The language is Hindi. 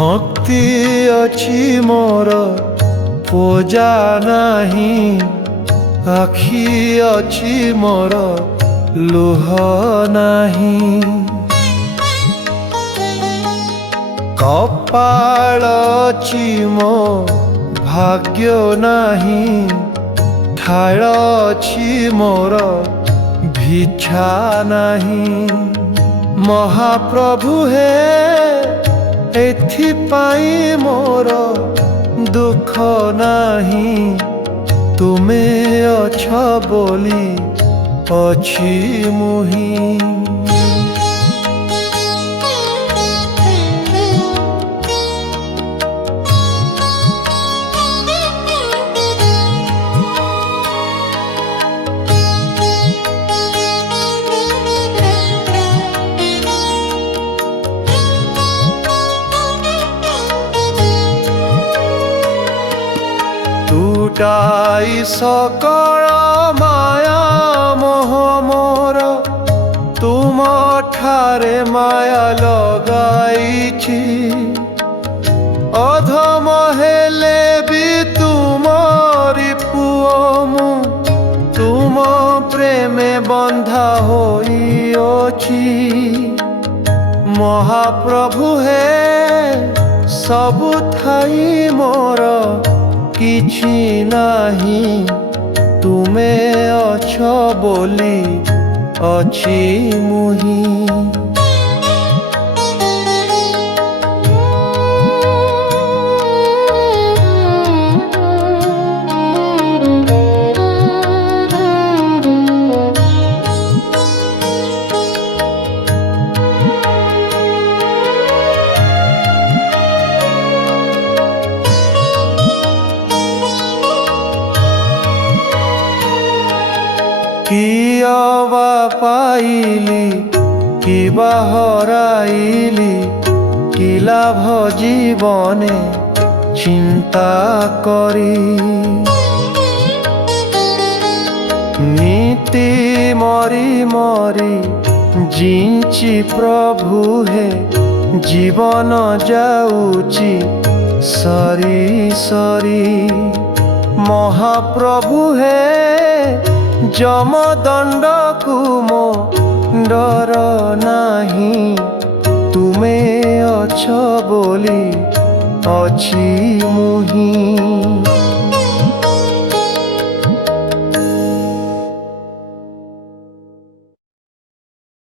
भक्ति अछि मोर पूजा नहीं, आखि अछि मोर लुह नहीं। कपाल अछि मो भाग्य नहीं, ठाड़ अछि मोर भिक्षा नहीं। महाप्रभु हे एथिपाई मोर दुख नहीं, तुमे अछ बोली अछि मुही। टूटाई सकल माया मोह मोर, तुम ठारे माया लगाईछि। अधम हेले भी तुमरी पुओ मु, तुम प्रेमे बंधा होइछि। महाप्रभु हे सबु थाई मोर किछि नाही, तुमे अछ बोली अछि मुही। किया पाइली किबा हराइली, कि लाभ जीवने चिंता करी। नीति मरी मरी जिंची प्रभु हे, जीवन जाऊची सरी सरी। महाप्रभु हे जमदंड को मो डर नहीं, तुमे अछ बोली अछि मुही।